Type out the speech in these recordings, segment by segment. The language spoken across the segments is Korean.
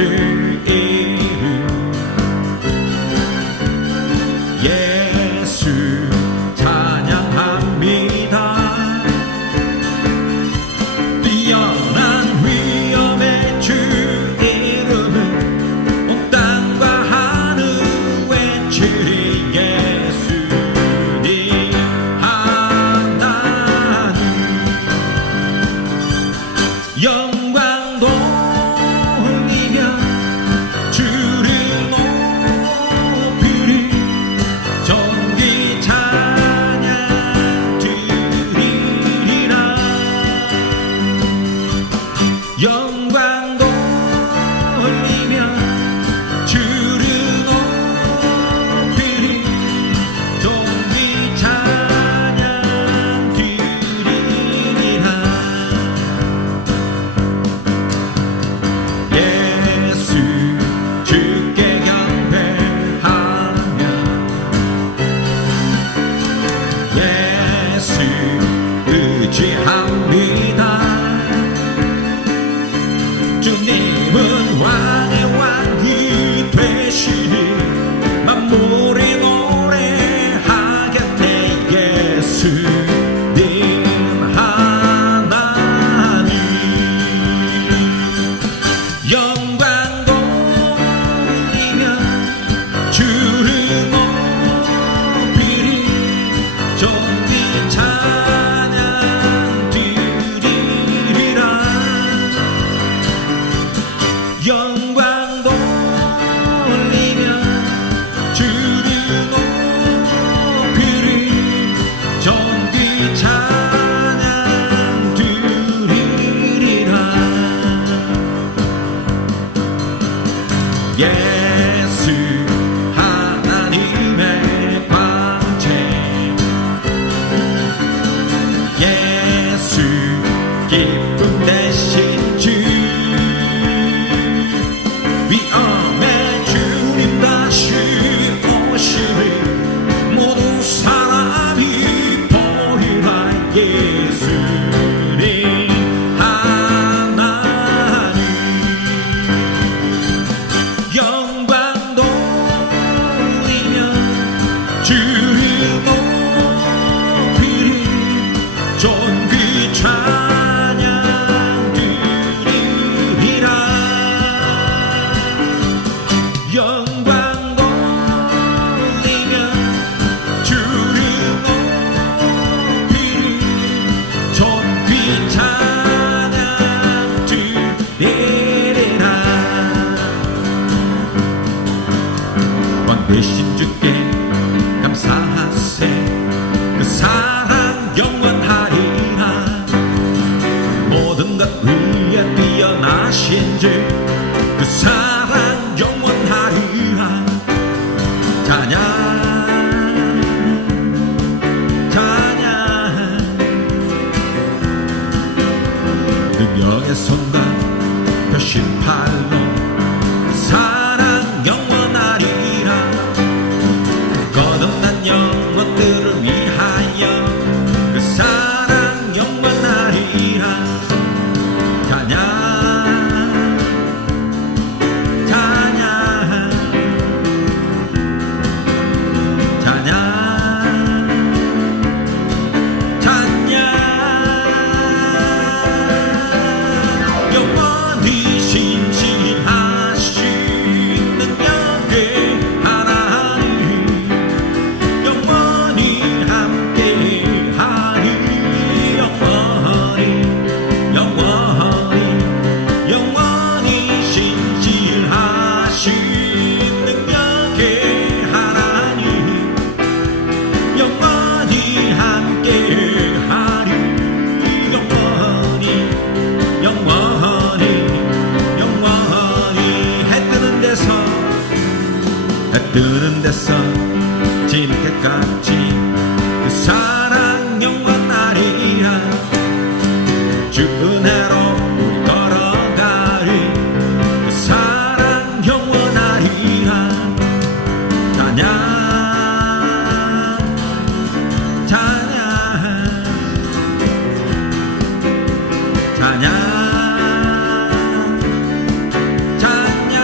주 이름 예수 찬양합니다. 뛰어난 위엄의 주 이름은 온 땅과 하늘 외치리. 예수님 하나님 영광 돌리며 주를 높이리. 존귀 찬양 드리리라. 영광 돌리며 주를 높이리. 존귀 찬양 드리리라. 예수 주께 경배하며 예수 의지합니다. 주님은 왕의 왕이 되시니 만물이 노래하겠네. 예수님 하나님 영광 돌리며 주를 높이리. 존귀 찬양 드리리라. 영광 돌리며 주를 높이리. 존귀 찬양 드리리라. 예수 하나님의 광채 예수 기쁨 대신 주 위엄의 주님 다시 오시리. 모두 사람이 보리라. 예수님 하나님 영광 돌리며 주를 높이리. 존귀 찬양 드리리라. 영광 돌리며 주를 높이리. 존귀 찬양 드리리라. 왕 되신 주께 감사하세. 그 사랑 영원하리라. 모든 것 위에 뛰어나신 주 그 사랑 영원하리라. 찬양 찬양 능력의 손과 펴신 팔로 그 사랑 영원하리라. 거듭난 영혼들을 위하여 그 사랑 영원하리라. 찬양 찬양 찬양 찬양 영원히 신실하신 능력의 하나님 영원히 함께하리. 영원히 영원히 영원히 신실하신 능력의 하나님 영원히 함께하리. 영원히 영원히 영원히 해 뜨는 데서 질 때까지 그 사랑 영원하리라. 주 은혜로 우리 걸어가리. 그 사랑 영원하리라. 찬양 찬양 찬양 찬양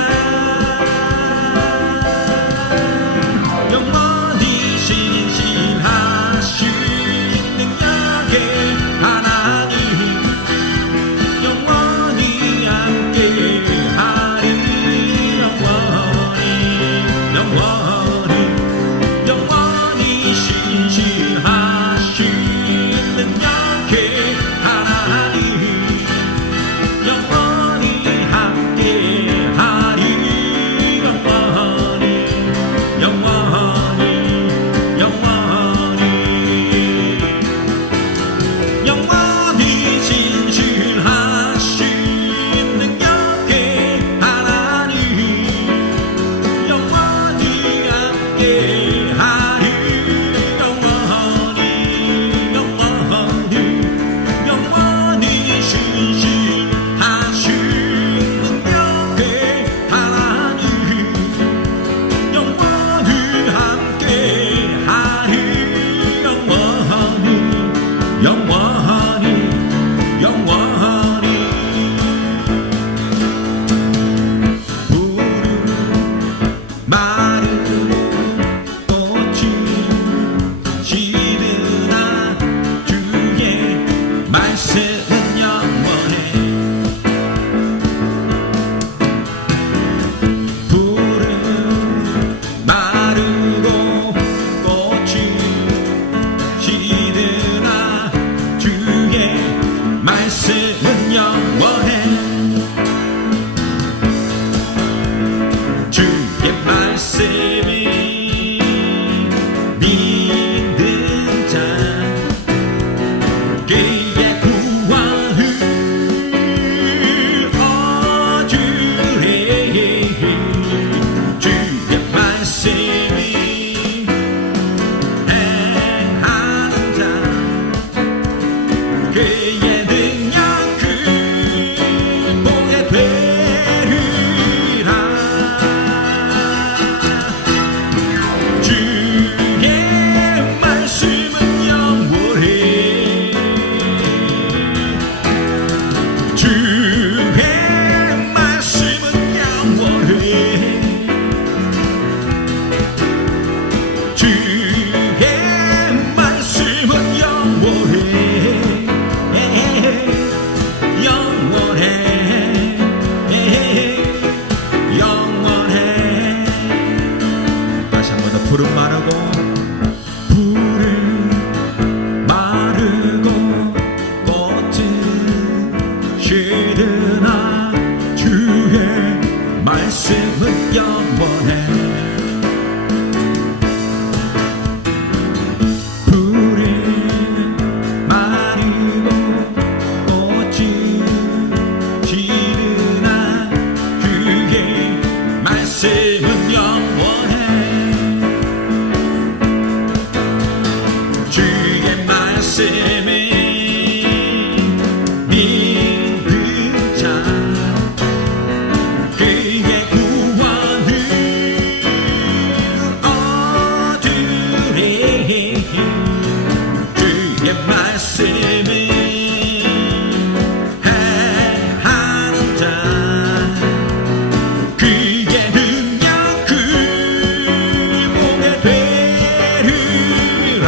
말씀은 영원해 주의 말씀이 믿는 자 그의 구원을 얻으리 주의 말씀이 행하는 자 그의 능력을 보게 되리라 주의 말씀은 영원해 주의 말씀은 영원해 주의 말씀은 영원해 영원해 영원해 다시 한 번 더 푸른 마르고 푸른 마르고 꽃은 시드나 주의 말씀은 영원해 푸른 마르고 꽃은 시드나 주의 말씀은 영원해 주의 말씀이 믿는 자 그의 구원을 얻으리 주의 말씀이 행하는 자 그의 능력을 보게 되리라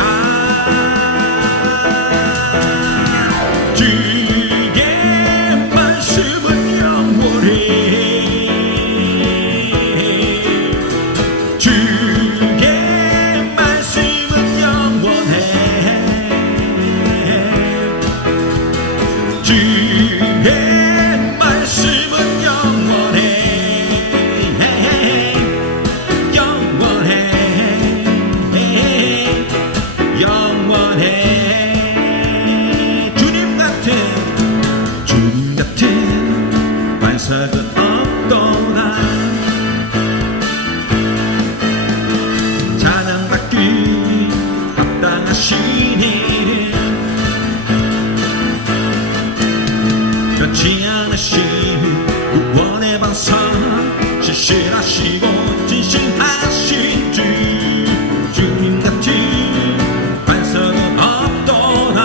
주의 말씀은 영원해 주의 말씀은 영원해 주의 말씀은 영원해 영원해 영원해 주님 같은 반석은 없도다 찬양받기 합당하신 이름 변치 않으시는 구원의 반석 신실하시고 진실하신 주 주님 같은 반석은 없도다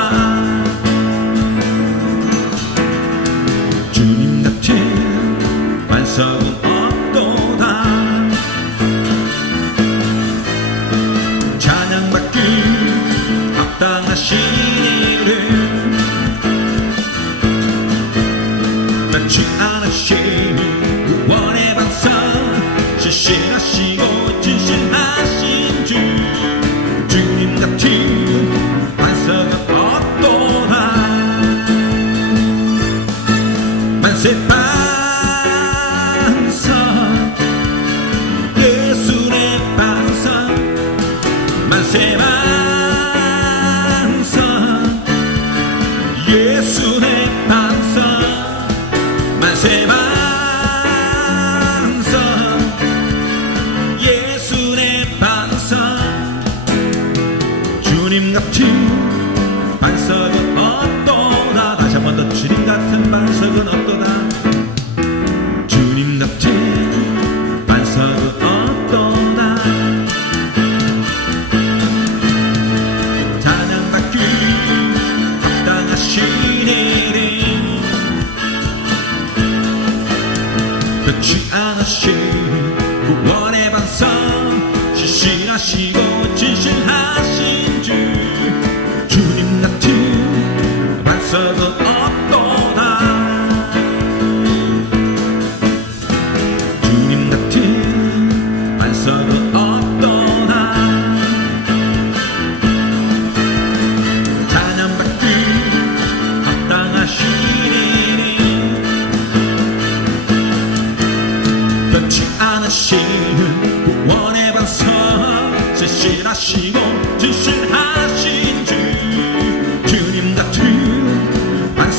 주님 같은 반석은 없도다 찬양받기 합당하신 이름 변치 않으시는 구원의 반석 신실하시고 진실하신 주 주님 같은 반석은 없도다 만세 반석 예수의 반석 만세 반석 예수의 반석 만세 반석 예수의 반석 주님 같은 반석은 어떠다 다시 한 번 더 주님 같은 반석은 어떠다 주님 같은 반석은 어떠다 찬양받기 합당하신 이름 변치 않으시는 구원의 반석 신실하시고 진실하신 주 주님 같은 반석은 없도다 주님 같은 반석은 없도다 찬양받기 합당하신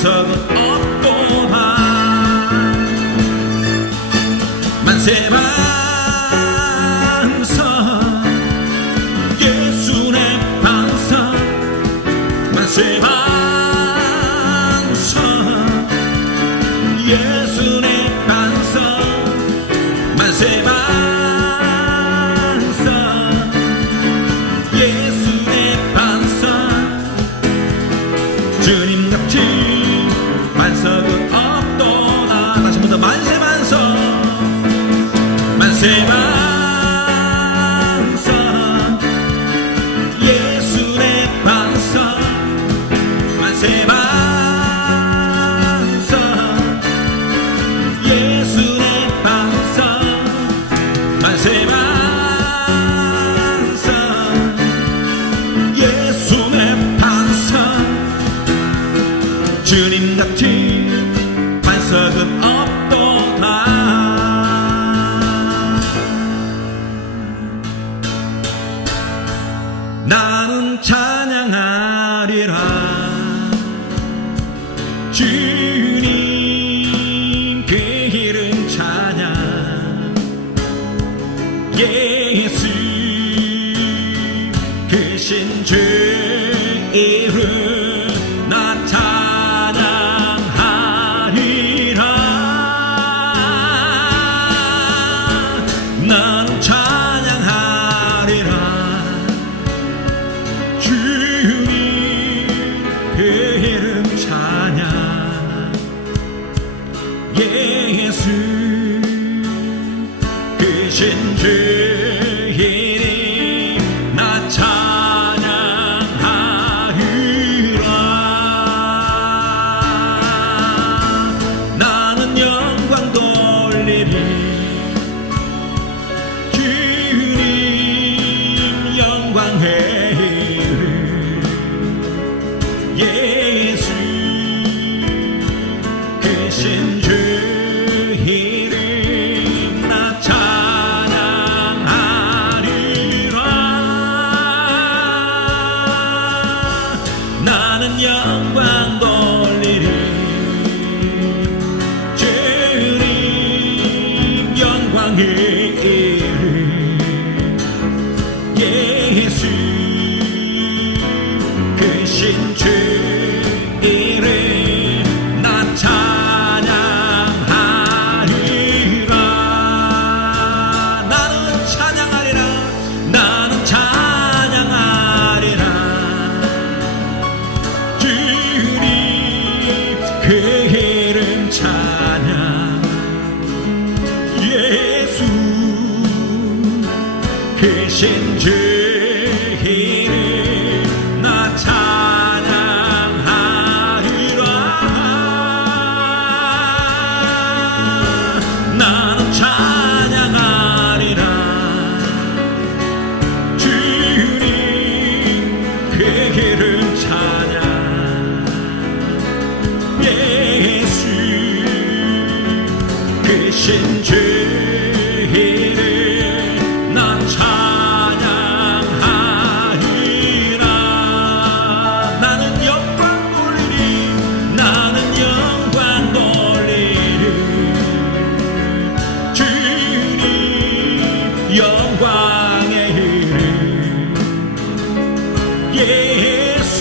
반석은 없도다. 만세 반석 예수 내 반석 만세 반석 예수 내 반석 만세 반석 예수 내 반석 주님같이 반석은 없도다. 다시 한번 더 만세 반석 만세 반석 예수 내 반석 만세 반석 예수 내 반석 만세 반석 예수 내 반석 주님같이 반석은 없도다. 나는 찬양하리라 주님 그 이름 찬양 예수 크신 주 이름 나 찬양하리라. 나는 찬양하리라 주님 그 이름 찬양 예수 크신 주 이름 나 찬양하리라. 나는 영광 돌리리 주님 영광해 예수 크신 주 이름 나 찬양하리라. 나는 영광 돌리리 주님 영광의 이름 예수 크신 주 이름 나 찬양하리라. 나는 찬양하리라 나는 찬양하리라 주님 그 이름 찬양 예수 크신 주 이름 나 찬양하리라. 나는 찬양하리라 주님 그 이름 찬양 예수 크신 주 이름 나 찬양하리라. 나는 영광 돌리리 나는 영광 돌리리 주님 영광의 이름 예수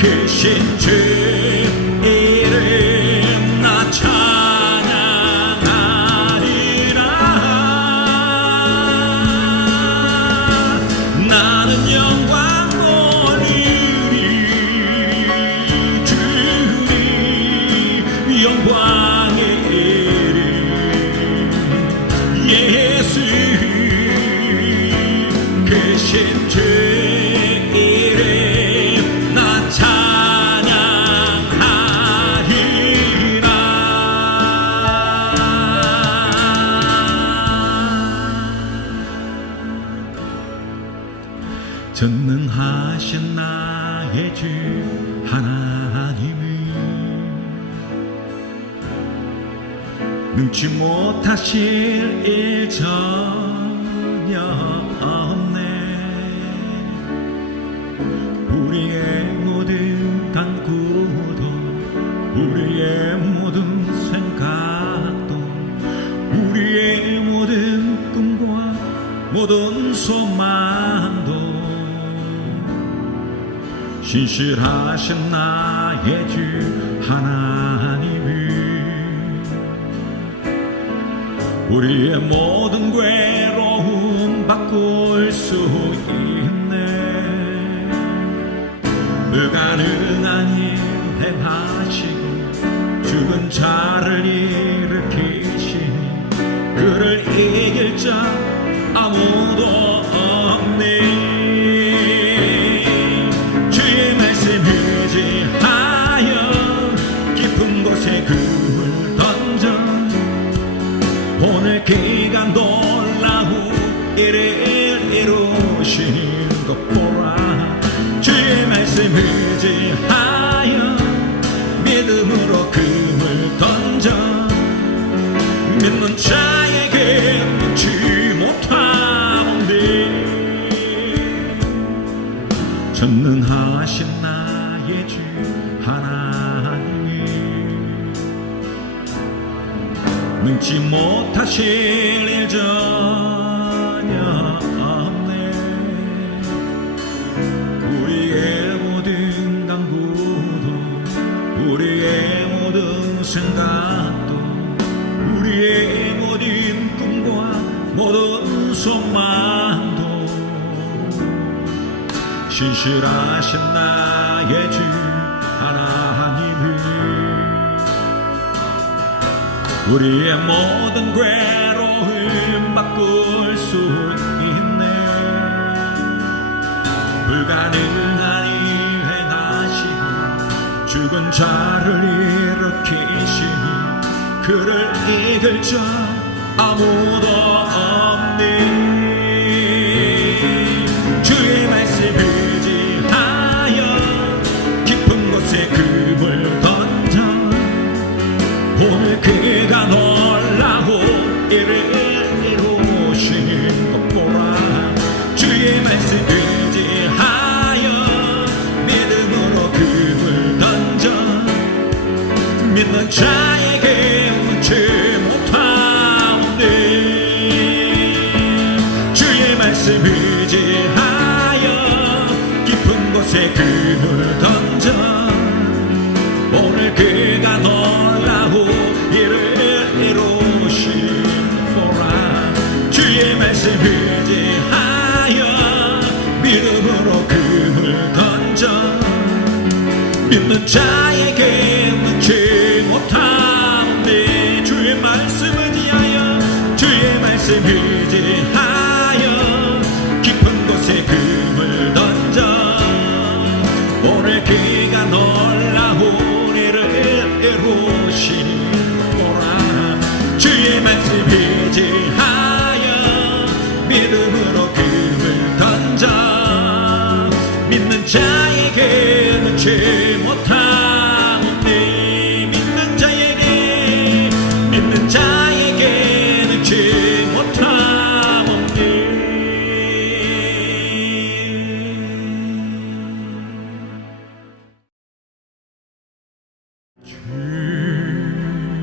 크신 주 이름 나 찬양하리라. 나는 영광 돌리리 주님 영광의 이름 예수 크신 주 이름 나 찬양하리라. 전능하신 나의 주 하나님은 능치 못하실 일 전혀 없네. 우리의 모든 간구 신실하신 나의 주 하나님이 우리의 모든 괴로움 바꿀 수 있네. 불가능한 일 행하시고 죽은 자를 일으키시니 그를 이길 자 아무도 없네. 주의 말씀 의지하여 깊은 곳에 금을 던져 오늘 그가 놀라운 일을 이루시는 것 보라. 주의 말씀 의지하여 믿음으로 금을 던져 믿는 자에게 묻지 못하오니 전능하신 나의 주 하나님이 능치 못하실 일 전혀 없네. 우리의 모든 간구도 우리의 모든 생각도 우리의 모든 꿈과 모든 소망도 신실하신 나의 주 하나님이 우리의 모든 괴로움 바꿀 수 있네. 불가능한 일 행하시고 죽은 자를 일으키시니 그를 이길 자 아무도 없네. 주의 말씀 의지하여 깊은 곳에 금을 던져 오늘 그가 놀라고 일을 이루시는 것 보라. 주의 말씀 의지하여 믿음으로 금을 던져 믿는 자에게 묻지 못하오니 주의 말씀 의지하여 깊은 곳에 금을 던져 오늘 그가 놀라고 일을 이루신 보라. 주의 말씀 의지하여 믿음으로 금을 던져 믿는 자에게 묻지 못하오니 주의 말씀 의지하여 주의 말씀 의지하여 깊은 곳에 금을 던져 오늘 그가 놀라운 일을 이루시니 보라. 주의 말씀 의지하여 믿음으로 금을 던져 믿는 자에게 넣지 못하오니 믿는 자에게 넣지 못하오니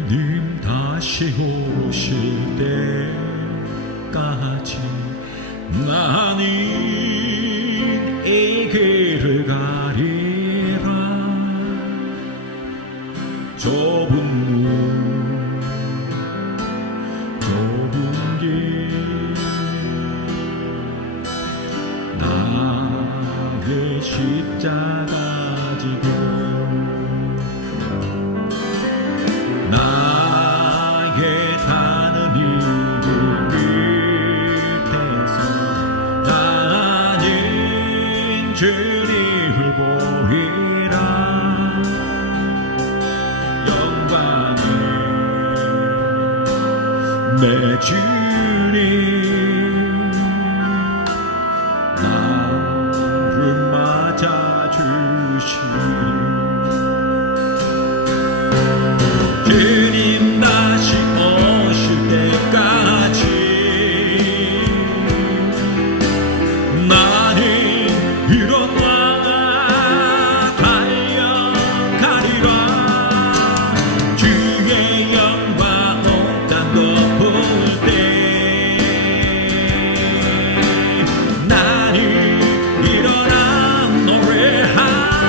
주님 다시 오실 때까지 나는 이 길을 가리라. 좁은 길 나의 십자가 지고 나의 가는 이 끝에서 나는 주님을 보이라. 영광이 내 주님 나를 맞아주시니 주님 다시 오실 때까지 나는 일어나 달려가리라. 주의 영광 온 땅 덮을 때 나는 일어나 노래하리라.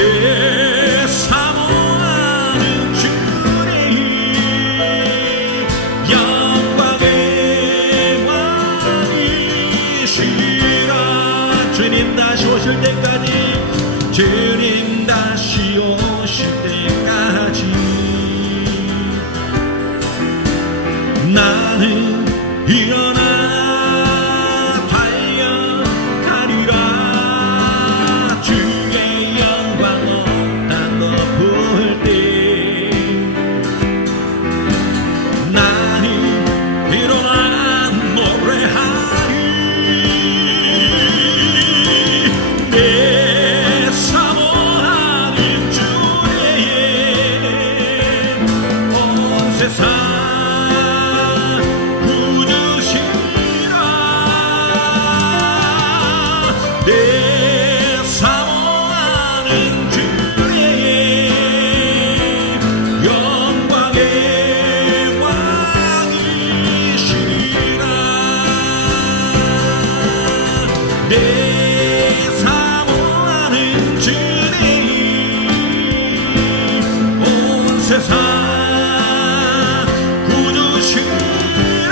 내 사모하는 주님 영광의 왕이시라. 주님 다시 오실 때까지, 주님 다시 오실 때까지 나는 일어나 달려가리라. 주의 영광 땅 덮을 때 나는 일어나 노래하리. 내 사모하는 주의 온 세상 내 사모하는 주의 영광의 왕이시라. 내 사모하는 주의 온 세상 구주시라.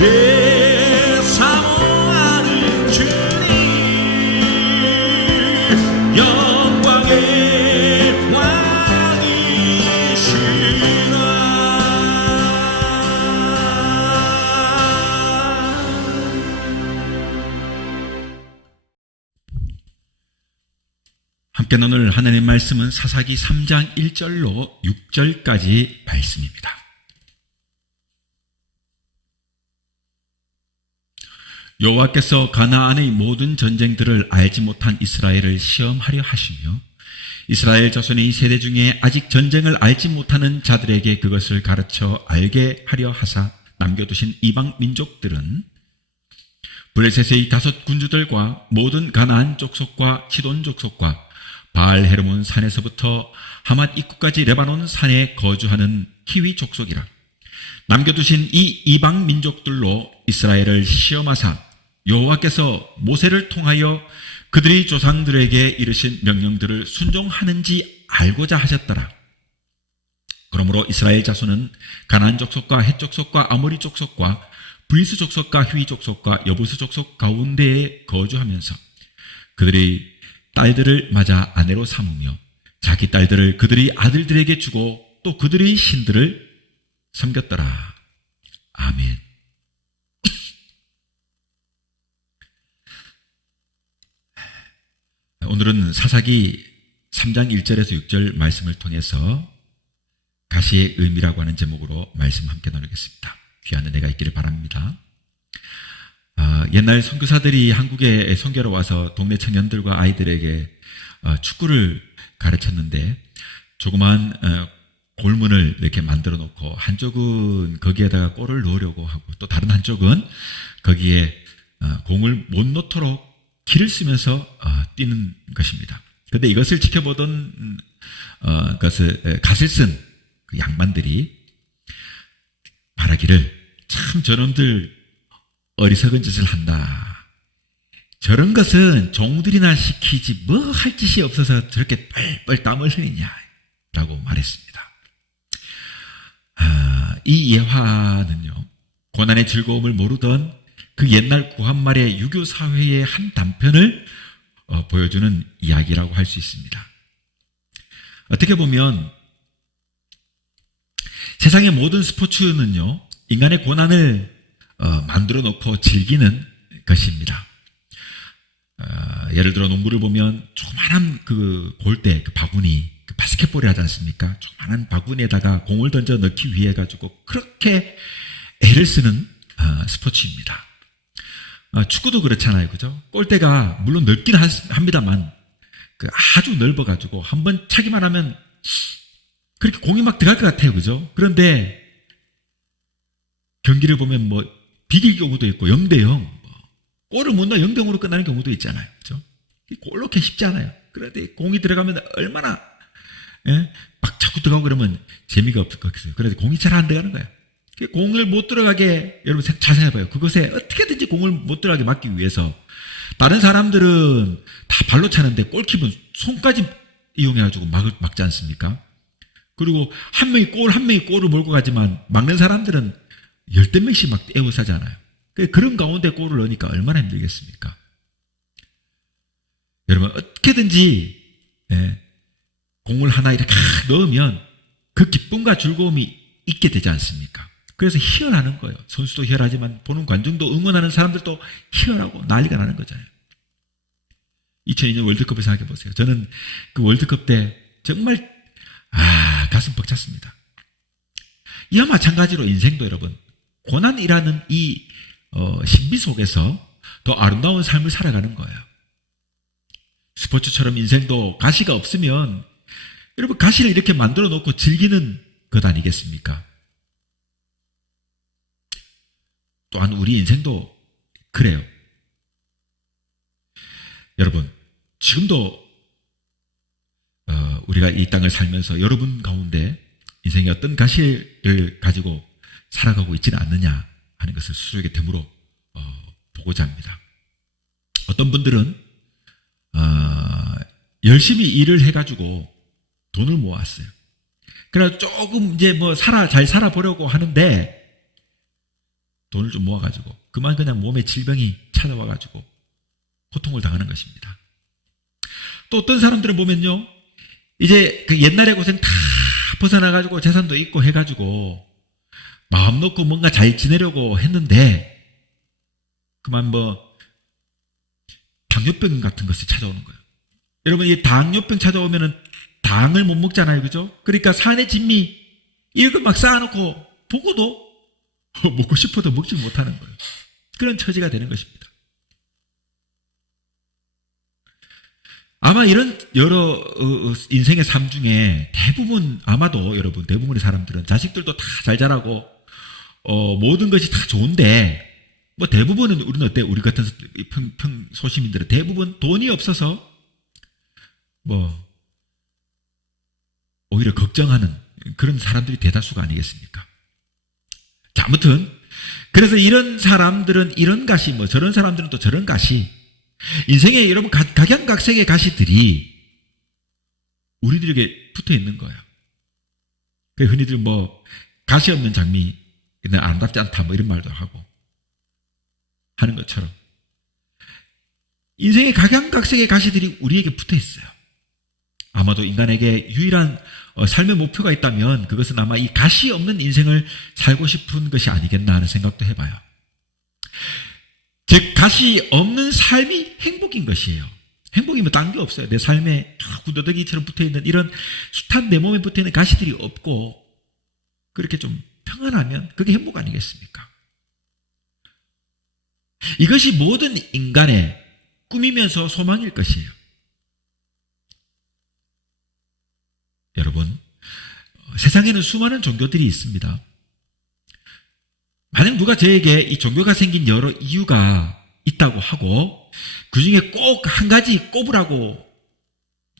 내 사모하는 주님 영광의 왕이시라. 함께 나눌 하나님의 말씀은 사사기 3장 1절로 6절까지 말씀입니다. 여호와께서 가나안의 모든 전쟁들을 알지 못한 이스라엘을 시험하려 하시며 이스라엘 자손의 세대 중에 아직 전쟁을 알지 못하는 자들에게 그것을 가르쳐 알게 하려 하사 남겨두신 이방 민족들은 블레셋의 5 군주들과 모든 가나안 족속과 시돈 족속과 바알 헤르몬 산에서부터 하맛 입구까지 레바논 산에 거주하는 히위 족속이라. 남겨두신 이 이방 민족들로 이스라엘을 시험하사 여호와께서 모세를 통하여 그들의 조상들에게 이르신 명령들을 순종하는지 알고자 하셨더라. 그러므로 이스라엘 자손은 가나안 족속과 헷 족속과 아모리 족속과 브리스 족속과 휘위 족속과 여부스 족속 가운데에 거주하면서 그들의 딸들을 맞아 아내로 삼으며 자기 딸들을 그들의 아들들에게 주고 또 그들의 신들을 섬겼더라. 아멘. 오늘은 사사기 3장 1절에서 6절 말씀을 통해서 가시의 의미라고 하는 제목으로 말씀 함께 나누겠습니다. 귀한 은혜가 있기를 바랍니다. 옛날 선교사들이 한국에 선교로 와서 동네 청년들과 아이들에게 축구를 가르쳤는데 조그만 골문을 이렇게 만들어 놓고 한쪽은 거기에다가 골을 넣으려고 하고 또 다른 한쪽은 거기에 공을 못 넣도록 길을 쓰면서 뛰는 것입니다. 그런데 이것을 지켜보던 갓을 쓴 그 양반들이 말하기를 참 저놈들 어리석은 짓을 한다. 저런 것은 종들이나 시키지 뭐 할 짓이 없어서 저렇게 뻘뻘 땀을 흘리냐 라고 말했습니다. 이 예화는요, 고난의 즐거움을 모르던 그 옛날 구한말의 유교 사회의 한 단편을 보여주는 이야기라고 할 수 있습니다. 어떻게 보면 세상의 모든 스포츠는요, 인간의 고난을 만들어 놓고 즐기는 것입니다. 예를 들어 농구를 보면 조그만한 그 골대, 그 바구니, 그 바스켓볼이 하지 않습니까? 조그만한 바구니에다가 공을 던져 넣기 위해 가지고 그렇게 애를 쓰는 스포츠입니다. 축구도 그렇잖아요, 그죠? 골대가 물론 넓긴 합니다만 그 아주 넓어가지고 한번 차기만 하면 그렇게 공이 막 들어갈 것 같아요, 그죠? 그런데 경기를 보면 뭐 비길 경우도 있고 0대0, 골을 못 넣어 0대0으로 끝나는 경우도 있잖아요, 그죠? 골 넣기 쉽지 않아요. 그런데 공이 들어가면 얼마나 막 자꾸 들어가고 그러면 재미가 없을 것 같아요. 그런데 공이 잘 안 들어가는 거예요. 공을 못 들어가게 여러분 잘 생각해봐요. 그것에 어떻게든지 공을 못 들어가게 막기 위해서 다른 사람들은 다 발로 차는데 골키퍼는 손까지 이용해가지고 막지 않습니까? 그리고 한 명이 골을 몰고 가지만 막는 사람들은 열댓 명씩 막 에워싸잖아요. 그런 가운데 골을 넣으니까 얼마나 힘들겠습니까? 여러분, 어떻게든지 공을 하나 이렇게 넣으면 그 기쁨과 즐거움이 있게 되지 않습니까? 그래서 희열하는 거예요. 선수도 희열하지만 보는 관중도, 응원하는 사람들도 희열하고 난리가 나는 거잖아요. 2002년 월드컵을 생각해 보세요. 저는 그 월드컵 때 정말 가슴 벅찼습니다. 이와 마찬가지로 인생도 여러분, 고난이라는 이 신비 속에서 더 아름다운 삶을 살아가는 거예요. 스포츠처럼 인생도 가시가 없으면 여러분, 가시를 이렇게 만들어 놓고 즐기는 것 아니겠습니까? 또한 우리 인생도 그래요. 여러분, 지금도 우리가 이 땅을 살면서 여러분 가운데 인생의 어떤 가시를 가지고 살아가고 있지는 않느냐 하는 것을 스스로에게 되물어 보고자 합니다. 어떤 분들은 열심히 일을 해가지고 돈을 모았어요. 그래서 조금 이제 뭐 잘 살아보려고 하는데 돈을 좀 모아가지고 그냥 몸에 질병이 찾아와가지고 고통을 당하는 것입니다. 또 어떤 사람들은 보면요, 이제 그 옛날의 고생 다 벗어나가지고 재산도 있고 해가지고 마음 놓고 뭔가 잘 지내려고 했는데 그만 당뇨병 같은 것이 찾아오는 거예요. 여러분, 이 당뇨병 찾아오면은 당을 못 먹잖아요, 그죠? 그러니까 산의 진미 이걸 막 쌓아놓고 보고도 먹고 싶어도 먹지 못하는 거예요. 그런 처지가 되는 것입니다. 아마 이런 여러 인생의 삶 중에 대부분, 아마도 여러분 대부분의 사람들은 자식들도 다 잘 자라고 모든 것이 다 좋은데 뭐 대부분은 우리는 어때? 우리 같은 소시민들은 대부분 돈이 없어서 오히려 걱정하는 그런 사람들이 대다수가 아니겠습니까? 자, 아무튼 그래서 이런 사람들은 이런 가시, 저런 사람들은 또 저런 가시, 인생에 여러분 각양각색의 가시들이 우리들에게 붙어 있는 거예요. 흔히들 가시 없는 장미 아름답지 않다 이런 말도 하고 하는 것처럼 인생의 각양각색의 가시들이 우리에게 붙어 있어요. 아마도 인간에게 유일한 삶의 목표가 있다면 그것은 아마 이 가시 없는 인생을 살고 싶은 것이 아니겠나 하는 생각도 해봐요. 즉 가시 없는 삶이 행복인 것이에요. 행복이면 딴 게 없어요. 내 삶에 구더더기처럼 붙어있는 이런 숱한 내 몸에 붙어있는 가시들이 없고 그렇게 좀 평안하면 그게 행복 아니겠습니까? 이것이 모든 인간의 꿈이면서 소망일 것이에요. 여러분, 세상에는 수많은 종교들이 있습니다. 만약 누가 저에게 이 종교가 생긴 여러 이유가 있다고 하고 그 중에 꼭 한 가지 꼽으라고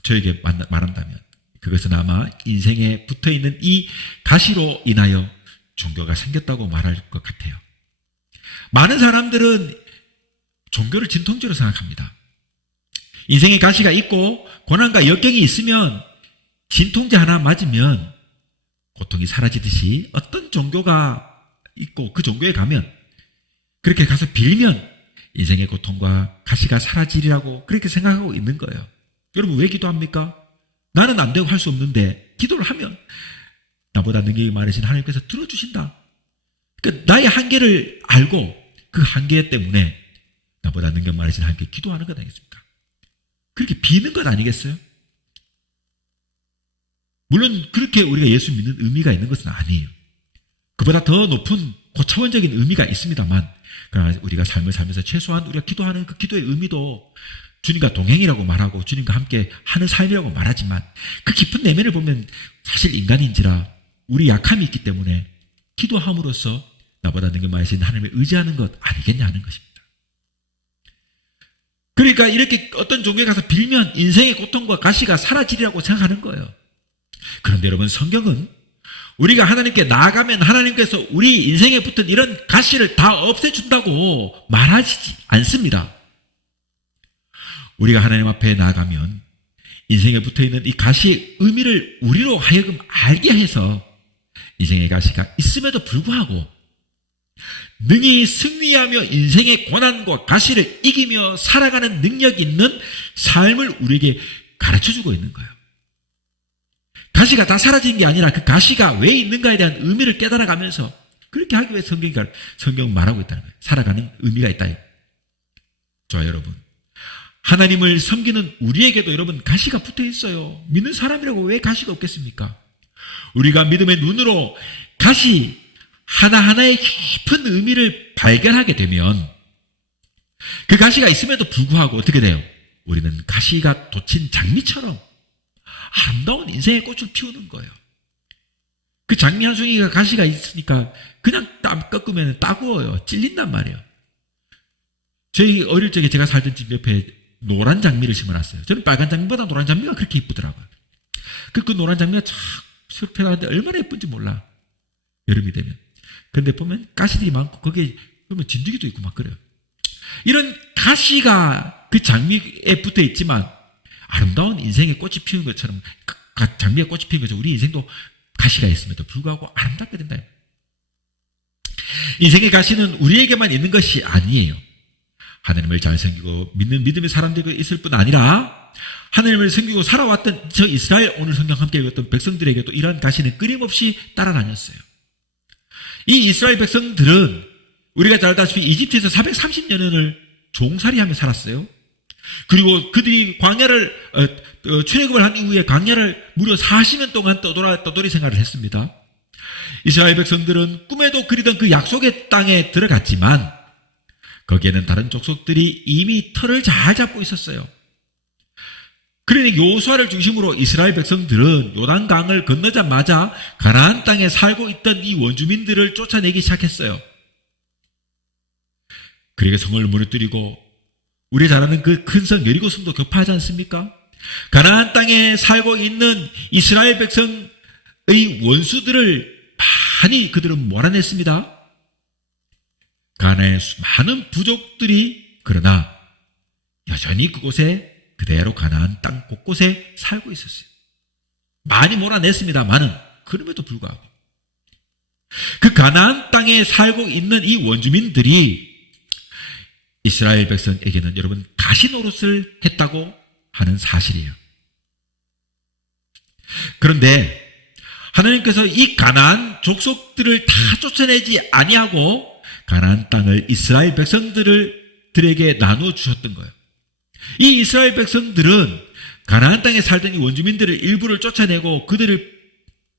저에게 말한다면 그것은 아마 인생에 붙어있는 이 가시로 인하여 종교가 생겼다고 말할 것 같아요. 많은 사람들은 종교를 진통제로 생각합니다. 인생에 가시가 있고 고난과 역경이 있으면 진통제 하나 맞으면 고통이 사라지듯이 어떤 종교가 있고 그 종교에 가면 그렇게 가서 빌면 인생의 고통과 가시가 사라지리라고 그렇게 생각하고 있는 거예요. 여러분, 왜 기도합니까? 나는 안 되고 할 수 없는데 기도를 하면 나보다 능력이 많으신 하나님께서 들어주신다. 그러니까 나의 한계를 알고 그 한계 때문에 나보다 능력 많으신 하나님께 기도하는 것 아니겠습니까? 그렇게 비는 것 아니겠어요? 물론 그렇게 우리가 예수 믿는 의미가 있는 것은 아니에요. 그보다 더 높은 고차원적인 의미가 있습니다만, 그러나 우리가 삶을 살면서 최소한 우리가 기도하는 그 기도의 의미도 주님과 동행이라고 말하고 주님과 함께 하는 삶이라고 말하지만 그 깊은 내면을 보면 사실 인간인지라 우리 약함이 있기 때문에 기도함으로써 나보다 능력 많으신 하나님을 의지하는 것 아니겠냐 하는 것입니다. 그러니까 이렇게 어떤 종교에 가서 빌면 인생의 고통과 가시가 사라지리라고 생각하는 거예요. 그런데 여러분, 성경은 우리가 하나님께 나아가면 하나님께서 우리 인생에 붙은 이런 가시를 다 없애준다고 말하지 않습니다. 우리가 하나님 앞에 나아가면 인생에 붙어있는 이 가시의 의미를 우리로 하여금 알게 해서 인생의 가시가 있음에도 불구하고 능히 승리하며 인생의 고난과 가시를 이기며 살아가는 능력 있는 삶을 우리에게 가르쳐주고 있는 거예요. 가시가 다 사라진 게 아니라 그 가시가 왜 있는가에 대한 의미를 깨달아가면서 그렇게 하기 위해 성경은 말하고 있다는 거예요. 살아가는 의미가 있다. 좋아요, 여러분. 하나님을 섬기는 우리에게도 여러분 가시가 붙어 있어요. 믿는 사람이라고 왜 가시가 없겠습니까? 우리가 믿음의 눈으로 가시 하나하나의 깊은 의미를 발견하게 되면 그 가시가 있음에도 불구하고 어떻게 돼요? 우리는 가시가 돋친 장미처럼 아름다운 인생의 꽃을 피우는 거예요. 그 장미 한 송이가 가시가 있으니까 그냥 꺾으면 따구워요. 찔린단 말이에요. 저희 어릴 적에 제가 살던 집 옆에 노란 장미를 심어놨어요. 저는 빨간 장미보다 노란 장미가 그렇게 이쁘더라고요. 그 노란 장미가 참 슬퍼하는데 얼마나 예쁜지 몰라. 여름이 되면. 그런데 보면 가시들이 많고 거기에 보면 진드기도 있고 막 그래요. 이런 가시가 그 장미에 붙어 있지만 아름다운 인생의 꽃이 피운 것처럼 장미에 꽃이 피운 것처럼 우리 인생도 가시가 있음에도 불구하고 아름답게 된다. 인생의 가시는 우리에게만 있는 것이 아니에요. 하나님을 잘 섬기고 믿는 믿음의 사람들이 있을 뿐 아니라 하나님을 섬기고 살아왔던 저 이스라엘 오늘 성경 함께 읽었던 백성들에게도 이런 가시는 끊임없이 따라다녔어요. 이 이스라엘 백성들은 우리가 잘 알다시피 이집트에서 430년을 종살이하며 살았어요. 그리고 그들이 광야를 출애굽을 한 이후에 광야를 무려 40년 동안 떠돌이 생활을 했습니다. 이스라엘 백성들은 꿈에도 그리던 그 약속의 땅에 들어갔지만 거기에는 다른 족속들이 이미 터를 잘 잡고 있었어요. 그러니 여호수아를 중심으로 이스라엘 백성들은 요단강을 건너자마자 가나안 땅에 살고 있던 이 원주민들을 쫓아내기 시작했어요. 그에게 성을 무너뜨리고 우리 잘 아는 그 큰 성 여리고성도 격파하지 않습니까? 가나안 땅에 살고 있는 이스라엘 백성의 원수들을 많이 그들은 몰아냈습니다. 가나안의 많은 부족들이 그러나 여전히 그곳에 그대로 가나안 땅 곳곳에 살고 있었어요. 많이 몰아냈습니다만은 그럼에도 불구하고 그 가나안 땅에 살고 있는 이 원주민들이 이스라엘 백성에게는 여러분 가시 노릇을 했다고 하는 사실이에요. 그런데 하나님께서 이 가나안 족속들을 다 쫓아내지 아니하고 가나안 땅을 이스라엘 백성들에게 나누어 주셨던 거예요. 이 이스라엘 백성들은 가나안 땅에 살던 이 원주민들을 일부를 쫓아내고 그들을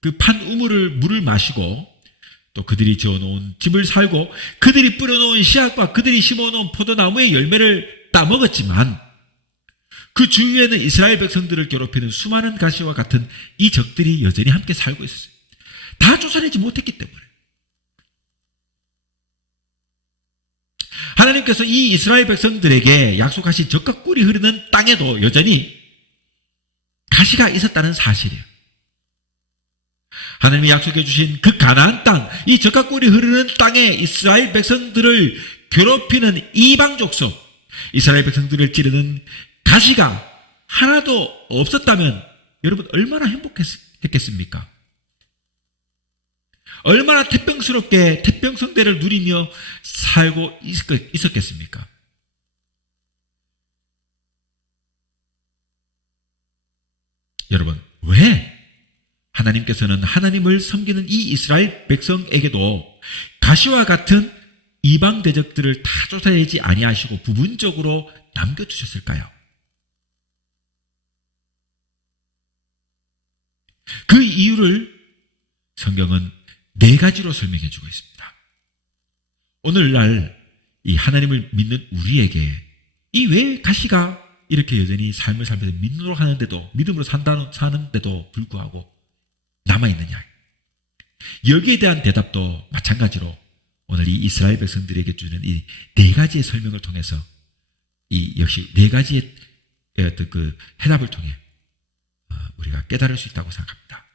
그 판 우물을 물을 마시고 또 그들이 지어놓은 집을 살고 그들이 뿌려놓은 씨앗과 그들이 심어놓은 포도나무의 열매를 따먹었지만 그 주위에는 이스라엘 백성들을 괴롭히는 수많은 가시와 같은 이 적들이 여전히 함께 살고 있었어요. 다 쫓아내지 못했기 때문에. 하나님께서 이 이스라엘 백성들에게 약속하신 젖과 꿀이 흐르는 땅에도 여전히 가시가 있었다는 사실이에요. 하나님이 약속해 주신 그 가나안 땅, 이 젖과 꿀이 흐르는 땅에 이스라엘 백성들을 괴롭히는 이방 족속, 이스라엘 백성들을 찌르는 가시가 하나도 없었다면 여러분 얼마나 행복했겠습니까? 얼마나 태평스럽게 태평성대를 누리며 살고 있었겠습니까? 여러분, 왜 하나님께서는 하나님을 섬기는 이 이스라엘 백성에게도 가시와 같은 이방 대적들을 다 쫓아내지 아니하시고 부분적으로 남겨두셨을까요? 그 이유를 성경은 4가지로 설명해 주고 있습니다. 오늘날 이 하나님을 믿는 우리에게 이 왜 가시가 이렇게 여전히 삶을 살면서 믿음으로 사는데도 불구하고 남아있느냐. 여기에 대한 대답도 마찬가지로 오늘 이 이스라엘 백성들에게 주는 이 4가지의 설명을 통해서 이 역시 4가지의 어떤 그 해답을 통해 우리가 깨달을 수 있다고 생각합니다.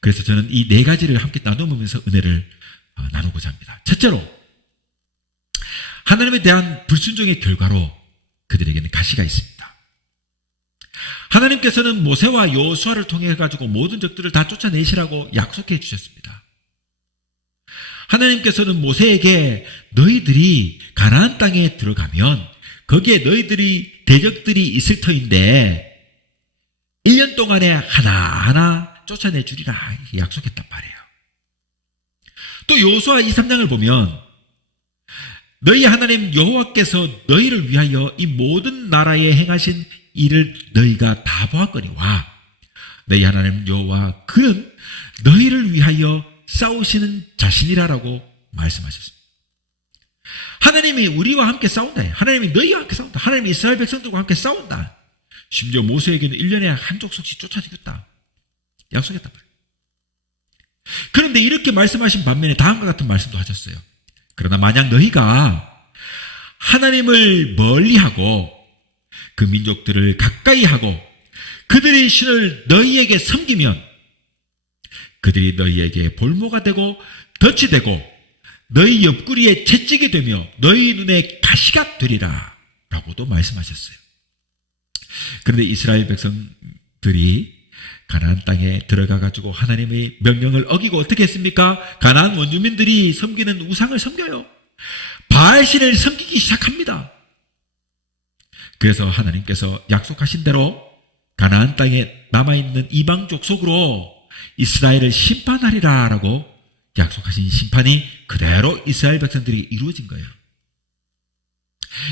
그래서 저는 이 4가지를 함께 나누면서 은혜를 나누고자 합니다. 첫째로 하나님에 대한 불순종의 결과로 그들에게는 가시가 있습니다. 하나님께서는 모세와 여호수아를 통해 가지고 모든 적들을 다 쫓아내시라고 약속해 주셨습니다. 하나님께서는 모세에게 너희들이 가나안 땅에 들어가면 거기에 너희들이 대적들이 있을 터인데 1년 동안에 하나하나 쫓아내 주리라 약속했단 말이에요. 또 여호수아 2, 3장을 보면 너희 하나님 여호와께서 너희를 위하여 이 모든 나라에 행하신 일을 너희가 다 보았거니와 너희 하나님 여호와 그는 너희를 위하여 싸우시는 자신이라라고 말씀하셨습니다. 하나님이 우리와 함께 싸운다. 하나님이 너희와 함께 싸운다. 하나님이 이스라엘 백성들과 함께 싸운다. 심지어 모세에게는 1년에 한 족속씩 쫓아주겠다 약속했단 말이에요. 그런데 이렇게 말씀하신 반면에 다음과 같은 말씀도 하셨어요. 그러나 만약 너희가 하나님을 멀리하고 그 민족들을 가까이 하고 그들의 신을 너희에게 섬기면 그들이 너희에게 볼모가 되고 덫이 되고 너희 옆구리에 채찍이 되며 너희 눈에 가시가 되리라 라고도 말씀하셨어요. 그런데 이스라엘 백성들이 가나안 땅에 들어가 가지고 하나님의 명령을 어기고 어떻게 했습니까? 가나안 원주민들이 섬기는 우상을 섬겨요. 바알신을 섬기기 시작합니다. 그래서 하나님께서 약속하신 대로 가나안 땅에 남아있는 이방족 속으로 이스라엘을 심판하리라 라고 약속하신 심판이 그대로 이스라엘 백성들이 이루어진 거예요.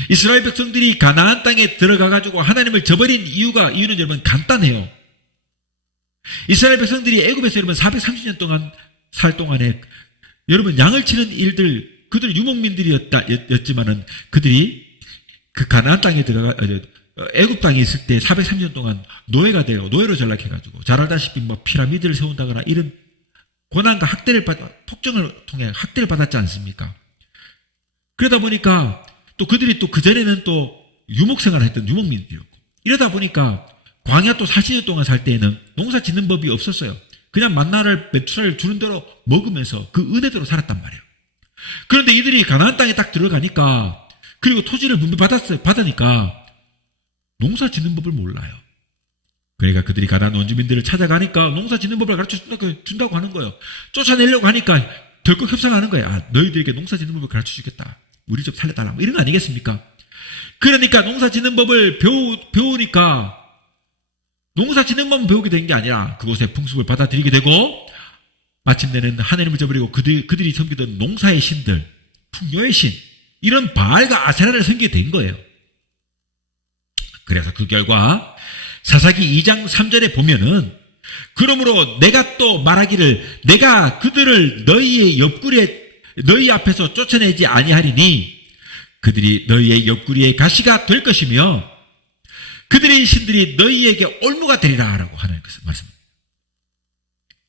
이스라엘 백성들이 가나안 땅에 들어가 가지고 하나님을 저버린 이유는 여러분 간단해요. 이스라엘 백성들이 애굽에서 여러분 430년 동안 살 동안에 여러분 양을 치는 일들 그들 유목민들이었지만은 그들이 그 가나안 땅에 애굽 땅에 있을 때 430년 동안 노예가 되고 노예로 전락해가지고 잘 알다시피 뭐 피라미드를 세운다거나 이런 고난과 폭정을 통해 학대를 받았지 않습니까? 그러다 보니까 또 그들이 또 그전에는 또 유목생활을 했던 유목민들이었고 이러다 보니까 광야 또 40년 동안 살 때에는 농사 짓는 법이 없었어요. 그냥 만나를 메추라를 주는 대로 먹으면서 그 은혜대로 살았단 말이에요. 그런데 이들이 가나안 땅에 딱 들어가니까 그리고 토지를 받으니까 농사 짓는 법을 몰라요. 그러니까 그들이 가나안 원주민들을 찾아가니까 농사 짓는 법을 가르쳐 준다고 하는 거예요. 쫓아내려고 하니까 덜컥 협상하는 거예요. 아, 너희들에게 농사 짓는 법을 가르쳐 주겠다. 우리 좀 살려달라. 뭐 이런 거 아니겠습니까? 그러니까 농사 짓는 법을 배우니까 농사 짓는 법만 배우게 된 게 아니라 그곳의 풍습을 받아들이게 되고 마침내는 하나님을 저버리고 그들이 섬기던 농사의 신들, 풍요의 신, 이런 바알과 아세라를 섬기게 된 거예요. 그래서 그 결과 사사기 2장 3절에 보면은 그러므로 내가 또 말하기를 내가 그들을 너희의 옆구리에 너희 앞에서 쫓아내지 아니하리니 그들이 너희의 옆구리에 가시가 될 것이며 그들의 신들이 너희에게 올무가 되리라 라고 하나님께서 말씀합니다.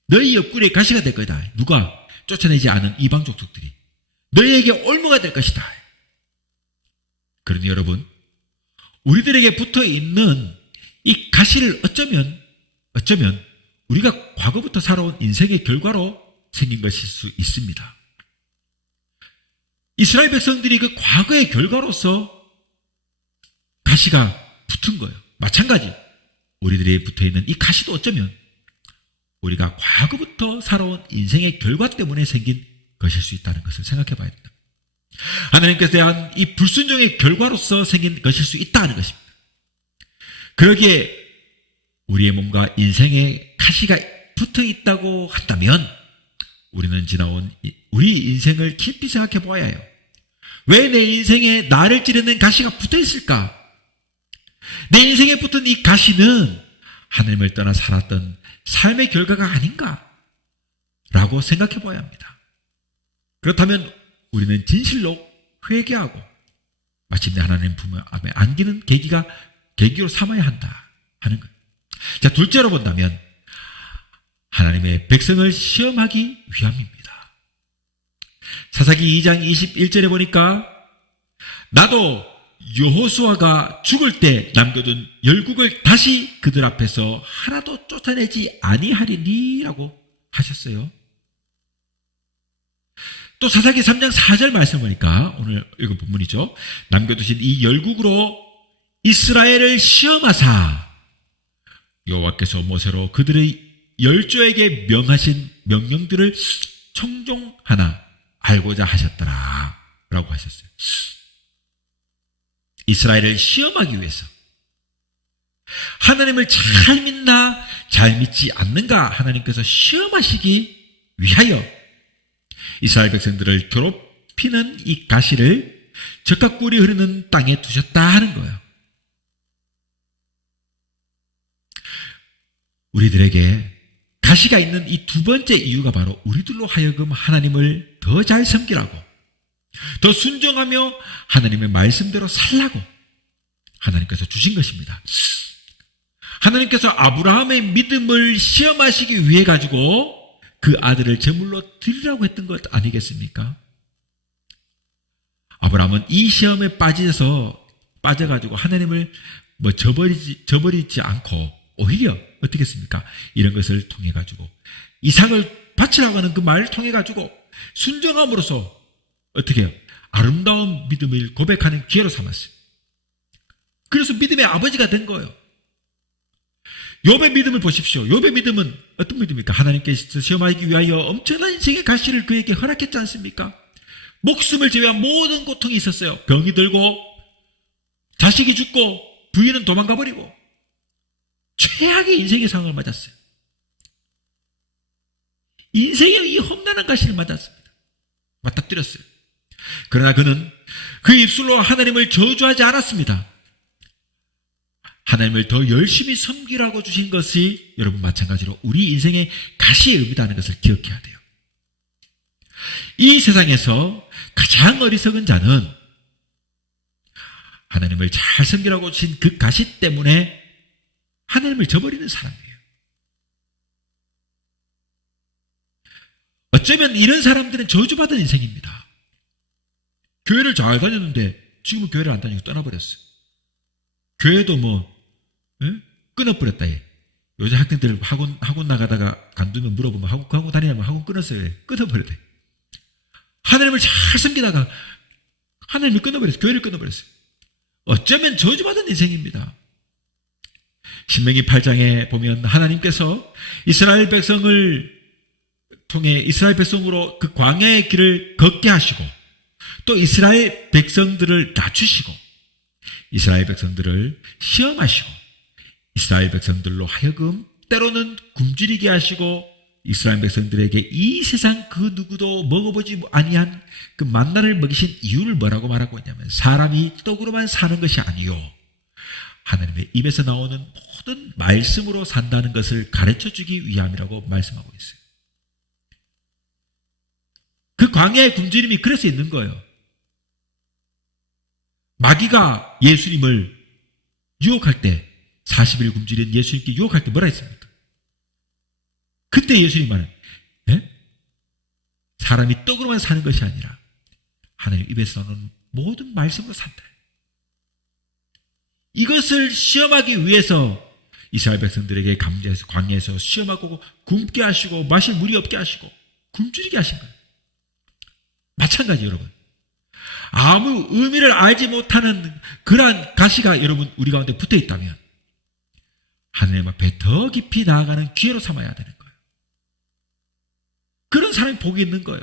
너희 옆구리에 가시가 될 거다. 누가? 쫓아내지 않은 이방 족속들이 너희에게 올무가 될 것이다. 그러니 여러분 우리들에게 붙어있는 이 가시를 어쩌면 우리가 과거부터 살아온 인생의 결과로 생긴 것일 수 있습니다. 이스라엘 백성들이 그 과거의 결과로서 가시가 붙은 거예요. 마찬가지 우리들이 붙어있는 이 가시도 어쩌면 우리가 과거부터 살아온 인생의 결과 때문에 생긴 것일 수 있다는 것을 생각해 봐야 된다. 하나님께서 대한 이 불순종의 결과로서 생긴 것일 수 있다는 것입니다. 그러기에 우리의 몸과 인생에 가시가 붙어 있다고 한다면 우리는 지나온 우리 인생을 깊이 생각해 보아야 해요. 왜 내 인생에 나를 찌르는 가시가 붙어 있을까? 내 인생에 붙은 이 가시는 하나님을 떠나 살았던 삶의 결과가 아닌가? 라고 생각해 봐야 합니다. 그렇다면 우리는 진실로 회개하고 마침내 하나님 품 안에 안기는 계기로 삼아야 한다 하는 거예요. 자, 둘째로 본다면 하나님의 백성을 시험하기 위함입니다. 사사기 2장 21절에 보니까 나도 여호수아가 죽을 때 남겨둔 열국을 다시 그들 앞에서 하나도 쫓아내지 아니하리니 라고 하셨어요. 또 사사기 3장 4절 말씀 보니까 오늘 읽은 본문이죠. 남겨두신 이 열국으로 이스라엘을 시험하사 여호와께서 모세로 그들의 열조에게 명하신 명령들을 청종하나 알고자 하셨더라 라고 하셨어요. 이스라엘을 시험하기 위해서, 하나님을 잘 믿나 잘 믿지 않는가 하나님께서 시험하시기 위하여 이스라엘 백성들을 괴롭히는 이 가시를 적과 꿀이 흐르는 땅에 두셨다 하는 거예요. 우리들에게 가시가 있는 이 두 번째 이유가 바로 우리들로 하여금 하나님을 더 잘 섬기라고, 더 순종하며 하나님의 말씀대로 살라고 하나님께서 주신 것입니다. 하나님께서 아브라함의 믿음을 시험하시기 위해 가지고 그 아들을 제물로 드리라고 했던 것 아니겠습니까? 아브라함은 이 시험에 빠져가지고 하나님을 저버리지 않고 오히려 어떻게 했습니까? 이런 것을 통해 가지고 이삭을 바치라고 하는 그 말을 통해 가지고 순종함으로써 어떻게 해요? 아름다운 믿음을 고백하는 기회로 삼았어요. 그래서 믿음의 아버지가 된 거예요. 욥의 믿음을 보십시오. 욥의 믿음은 어떤 믿음입니까? 하나님께서 시험하기 위하여 엄청난 인생의 가시를 그에게 허락했지 않습니까? 목숨을 제외한 모든 고통이 있었어요. 병이 들고 자식이 죽고 부인은 도망가 버리고 최악의 인생의 상황을 맞았어요. 인생의 이 험난한 가시를 맞았습니다. 맞닥뜨렸어요. 그러나 그는 그 입술로 하나님을 저주하지 않았습니다. 하나님을 더 열심히 섬기라고 주신 것이 여러분 마찬가지로 우리 인생의 가시의 의미다는 것을 기억해야 돼요. 이 세상에서 가장 어리석은 자는 하나님을 잘 섬기라고 주신 그 가시 때문에 하나님을 저버리는 사람이에요. 어쩌면 이런 사람들은 저주받은 인생입니다. 교회를 잘 다녔는데 지금은 교회를 안 다니고 떠나버렸어요. 교회도 끊어버렸다. 요즘 학생들 학원 나가다가 간두면 물어보면 학원 다니냐면 학원 끊었어요. 끊어버렸다. 하나님을 잘 섬기다가 하나님을 끊어버렸어요. 교회를 끊어버렸어요. 어쩌면 저주받은 인생입니다. 신명기 8장에 보면 하나님께서 이스라엘 백성을 통해 이스라엘 백성으로 그 광야의 길을 걷게 하시고 또 이스라엘 백성들을 낮추시고 이스라엘 백성들을 시험하시고 이스라엘 백성들로 하여금 때로는 굶주리게 하시고 이스라엘 백성들에게 이 세상 그 누구도 먹어보지 아니한 그 만나를 먹이신 이유를 뭐라고 말하고 있냐면 사람이 떡으로만 사는 것이 아니요 하나님의 입에서 나오는 모든 말씀으로 산다는 것을 가르쳐주기 위함이라고 말씀하고 있어요. 그 광야의 굶주림이 그래서 있는 거예요. 마귀가 예수님을 유혹할 때 40일 굶주린 예수님께 유혹할 때 뭐라 했습니까? 그때 예수님 말은 사람이 떡으로만 사는 것이 아니라 하나님 입에서 나오는 모든 말씀으로 산다. 이것을 시험하기 위해서 이스라엘 백성들에게 광야에서 시험하고 굶게 하시고 마실 물이 없게 하시고 굶주리게 하신 거예요. 마찬가지 여러분. 아무 의미를 알지 못하는 그러한 가시가 여러분 우리 가운데 붙어 있다면 하나님 앞에 더 깊이 나아가는 기회로 삼아야 되는 거예요. 그런 사람이 복이 있는 거예요.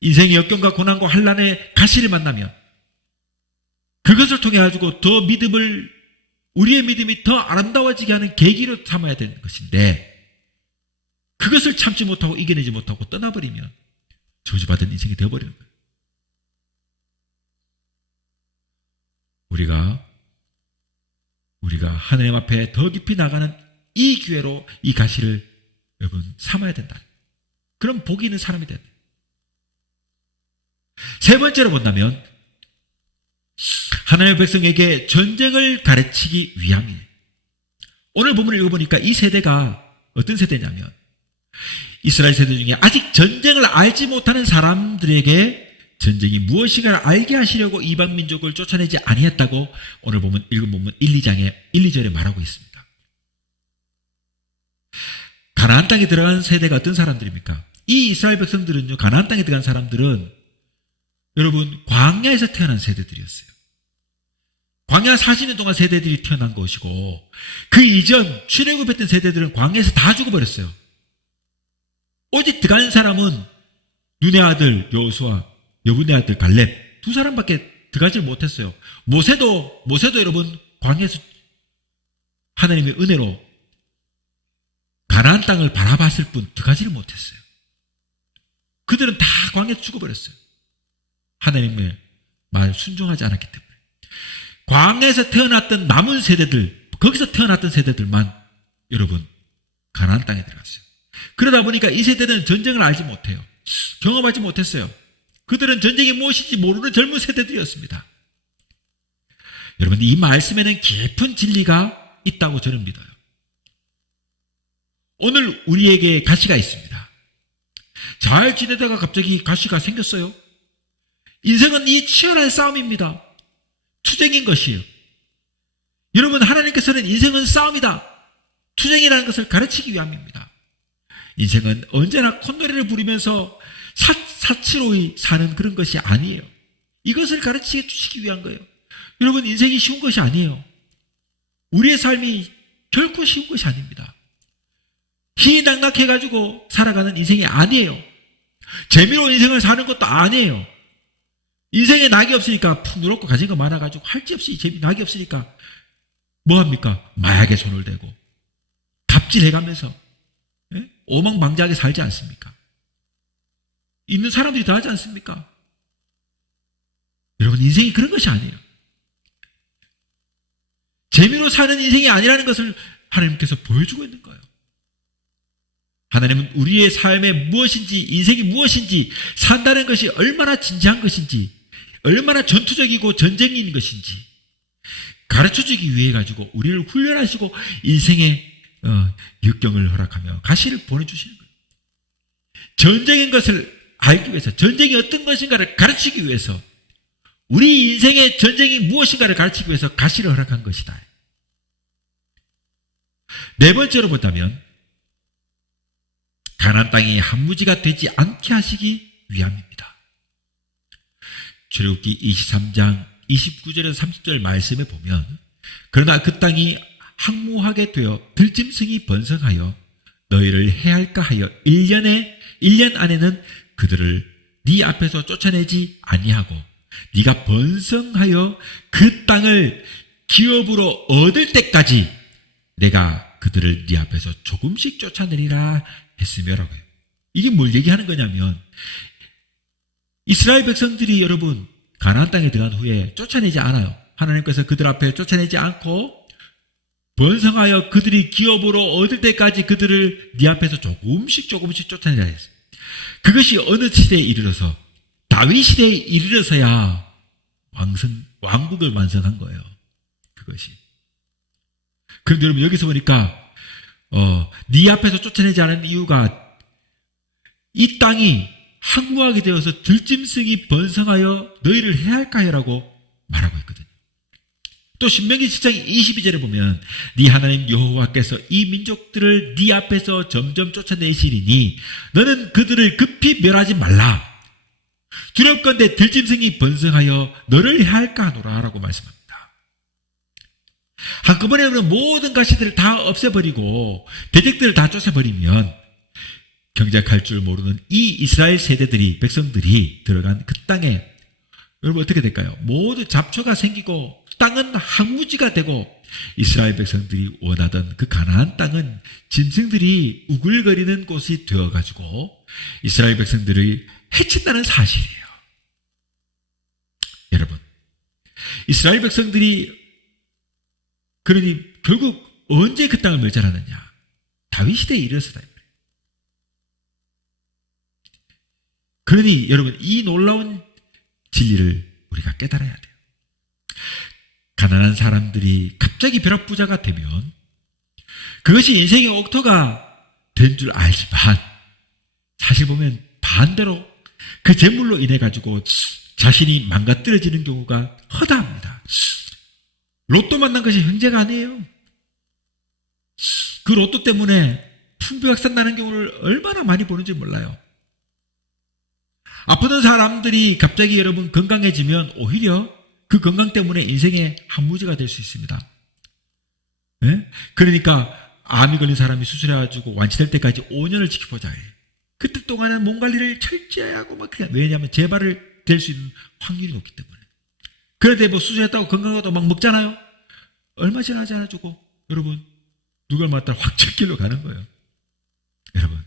인생의 역경과 고난과 환난의 가시를 만나면 그것을 통해 가지고 더 우리의 믿음이 더 아름다워지게 하는 계기로 삼아야 되는 것인데 그것을 참지 못하고 이겨내지 못하고 떠나버리면 저주받은 인생이 되어버리는 거예요. 우리가 하나님 앞에 더 깊이 나가는 이 기회로 이 가시를 여러분 삼아야 된다. 그럼 복이 있는 사람이 된다. 세 번째로 본다면 하나님의 백성에게 전쟁을 가르치기 위함이에요. 오늘 본문을 읽어보니까 이 세대가 어떤 세대냐면 이스라엘 세대 중에 아직 전쟁을 알지 못하는 사람들에게 전쟁이 무엇인가를 알게 하시려고 이방 민족을 쫓아내지 아니했다고 오늘 읽은 본문 1, 2절에 말하고 있습니다. 가나안 땅에 들어간 세대가 어떤 사람들입니까? 이 이스라엘 백성들은요, 가나안 땅에 들어간 사람들은 여러분 광야에서 태어난 세대들이었어요. 광야 40년 동안 세대들이 태어난 것이고 그 이전 출애굽했던 세대들은 광야에서 다 죽어버렸어요. 오직 들어간 사람은 눈의 아들 여호수아, 여분의 아들 갈렙 두 사람밖에 들어가지 못했어요. 모세도 여러분 광야에서 하나님의 은혜로 가나안 땅을 바라봤을 뿐 들어가지를 못했어요. 그들은 다 광야에서 죽어버렸어요. 하나님의 말 순종하지 않았기 때문에. 광야에서 태어났던 남은 세대들, 거기서 태어났던 세대들만 여러분 가나안 땅에 들어갔어요. 그러다 보니까 이 세대는 전쟁을 알지 못해요. 경험하지 못했어요. 그들은 전쟁이 무엇인지 모르는 젊은 세대들이었습니다. 여러분 이 말씀에는 깊은 진리가 있다고 저는 믿어요. 오늘 우리에게 가시가 있습니다. 잘 지내다가 갑자기 가시가 생겼어요. 인생은 이 치열한 싸움입니다. 투쟁인 것이에요. 여러분 하나님께서는 인생은 싸움이다, 투쟁이라는 것을 가르치기 위함입니다. 인생은 언제나 콧노래를 부리면서 사치로이 사는 그런 것이 아니에요. 이것을 가르치게 주시기 위한 거예요. 여러분 인생이 쉬운 것이 아니에요. 우리의 삶이 결코 쉬운 것이 아닙니다. 희낙낙해가지고 살아가는 인생이 아니에요. 재미로 인생을 사는 것도 아니에요. 인생에 낙이 없으니까 풍요롭고 가진 거 많아가지고 할 게 없이 낙이 없으니까 뭐합니까? 마약에 손을 대고 갑질해가면서 오망방자하게 살지 않습니까? 있는 사람들이 다 하지 않습니까? 여러분 인생이 그런 것이 아니에요. 재미로 사는 인생이 아니라는 것을 하나님께서 보여주고 있는 거예요. 하나님은 우리의 삶에 무엇인지, 인생이 무엇인지, 산다는 것이 얼마나 진지한 것인지, 얼마나 전투적이고 전쟁인 것인지 가르쳐주기 위해 가지고 우리를 훈련하시고 인생의 역경을 허락하며 가시를 보내주시는 거예요. 전쟁인 것을 알기 위해서, 전쟁이 어떤 것인가를 가르치기 위해서, 우리 인생의 전쟁이 무엇인가를 가르치기 위해서 가시를 허락한 것이다. 네 번째로 본다면 가나안 땅이 한무지가 되지 않게 하시기 위함입니다. 출애굽기 23장 29절에서 30절 말씀에 보면 그러나 그 땅이 황무하게 되어 들짐승이 번성하여 너희를 해할까 하여 1년 안에는 그들을 네 앞에서 쫓아내지 아니하고 네가 번성하여 그 땅을 기업으로 얻을 때까지 내가 그들을 네 앞에서 조금씩 쫓아내리라 했으며라고 해요. 이게 뭘 얘기하는 거냐면 이스라엘 백성들이 여러분 가나안 땅에 들어간 후에 쫓아내지 않아요. 하나님께서 그들 앞에 쫓아내지 않고 번성하여 그들이 기업으로 얻을 때까지 그들을 네 앞에서 조금씩 쫓아내라 했어요. 그것이 어느 시대에 이르러서 다윗 시대에 이르러서야 왕국을 완성한 거예요. 그것이. 그런데 여러분 여기서 보니까 네 앞에서 쫓아내지 않은 이유가 이 땅이 황무하게 되어서 들짐승이 번성하여 너희를 해할까 하라고 말하고 있거든요. 또 신명기 7장 22절에 보면 네 하나님 여호와께서 이 민족들을 네 앞에서 점점 쫓아내시리니 너는 그들을 급히 멸하지 말라. 두렵건대 들짐승이 번성하여 너를 해할까 하노라 라고 말씀합니다. 한꺼번에 모든 가시들을 다 없애버리고 대적들을 다 쫓아버리면 경작할 줄 모르는 이 이스라엘 세대들이, 백성들이 들어간 그 땅에 여러분 어떻게 될까요? 모두 잡초가 생기고 땅은 황무지가 되고 이스라엘 백성들이 원하던 그 가나안 땅은 짐승들이 우글거리는 곳이 되어가지고 이스라엘 백성들을 해친다는 사실이에요. 여러분 이스라엘 백성들이 그러니 결국 언제 그 땅을 멸절하느냐? 다윗 시대에 이르러서다. 그러니 여러분 이 놀라운 진리를 우리가 깨달아야 돼요. 가난한 사람들이 갑자기 벼락부자가 되면 그것이 인생의 옥토가 된 줄 알지만 사실 보면 반대로 그 재물로 인해 가지고 자신이 망가뜨려지는 경우가 허다합니다. 로또 만난 것이 형제가 아니에요. 그 로또 때문에 풍비박산 나는 경우를 얼마나 많이 보는지 몰라요. 아프던 사람들이 갑자기 여러분 건강해지면 오히려 그 건강 때문에 인생의 한 무지가 될 수 있습니다. 예? 그러니까 암이 걸린 사람이 수술해가지고 완치될 때까지 5년을 지켜보자. 그때 동안은 몸 관리를 철저히 하고 막 그냥, 왜냐하면 재발을 될 수 있는 확률이 높기 때문에. 그런데 뭐 수술했다고 건강하다고 막 먹잖아요. 얼마 지나지 않아주고 여러분 누가 얼마 있다 확 첫 길로 가는 거예요. 여러분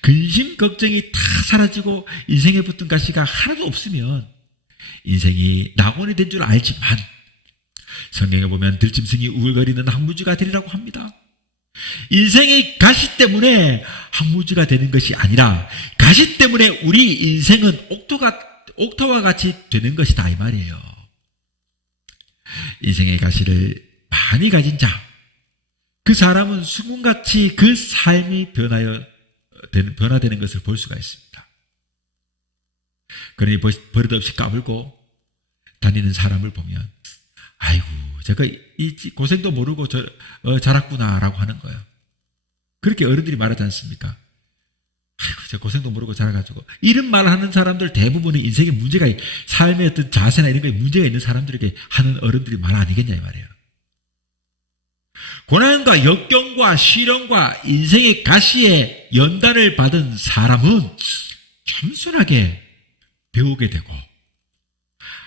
근심 걱정이 다 사라지고 인생에 붙은 가시가 하나도 없으면 인생이 낙원이 된 줄 알지만 성경에 보면 들짐승이 우글거리는 항무지가 되리라고 합니다. 인생의 가시 때문에 항무지가 되는 것이 아니라 가시 때문에 우리 인생은 옥토와 같이 되는 것이다 이 말이에요. 인생의 가시를 많이 가진 자, 그 사람은 수금같이 그 삶이 변화되는 것을 볼 수가 있습니다. 그러니 버릇없이 까불고 다니는 사람을 보면 아이고 제가 이 고생도 모르고 자랐구나라고 하는 거예요. 그렇게 어른들이 말하지 않습니까? 아이고 제가 고생도 모르고 자라가지고 이런 말을 하는 사람들 대부분은 인생에 문제가 삶의 어떤 자세나 이런 거에 문제가 있는 사람들에게 하는 어른들이 말 아니겠냐 이 말이에요. 고난과 역경과 시련과 인생의 가시에 연단을 받은 사람은 겸손하게 배우게 되고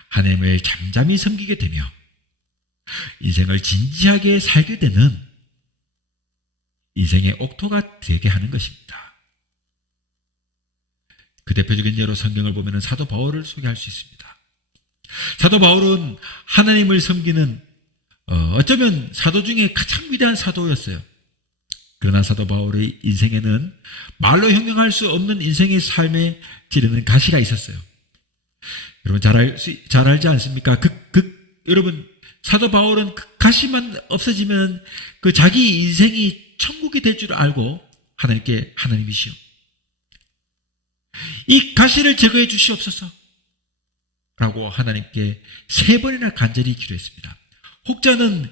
하나님을 잠잠히 섬기게 되며 인생을 진지하게 살게 되는 인생의 옥토가 되게 하는 것입니다. 그 대표적인 예로 성경을 보면 사도 바울을 소개할 수 있습니다. 사도 바울은 하나님을 섬기는 어쩌면 사도 중에 가장 위대한 사도였어요. 그러나 사도 바울의 인생에는 말로 형용할 수 없는 인생의 삶에 지르는 가시가 있었어요. 여러분 잘 알지 않습니까? 여러분 사도 바울은 그 가시만 없어지면 그 자기 인생이 천국이 될 줄 알고 하나님이시오. 이 가시를 제거해 주시옵소서 라고 하나님께 3번이나 간절히 기도했습니다. 혹자는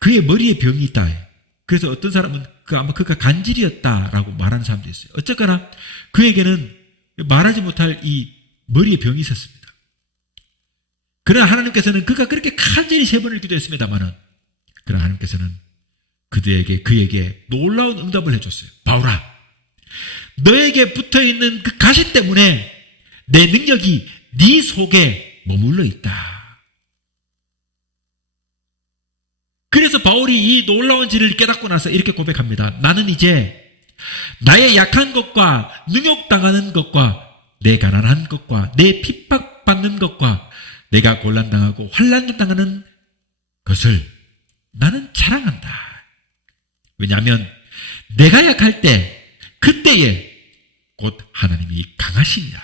그의 머리에 병이 있다. 그래서 어떤 사람은 아마 그가 간질이었다라고 말하는 사람도 있어요. 어쨌거나 그에게는 말하지 못할 이 머리에 병이 있었습니다. 그러나 하나님께서는 그가 그렇게 간절히 3번을 기도했습니다만은 그러나 하나님께서는 그에게 놀라운 응답을 해줬어요. 바울아, 너에게 붙어있는 그 가시 때문에 내 능력이 네 속에 머물러 있다. 그래서 바울이 이 놀라운 진리를 깨닫고 나서 이렇게 고백합니다. 나는 이제 나의 약한 것과 능욕당하는 것과 내 가난한 것과 내 핍박받는 것과 내가 곤란당하고 환난당하는 것을 나는 자랑한다. 왜냐하면 내가 약할 때 그때에 곧 하나님이 강하시니라.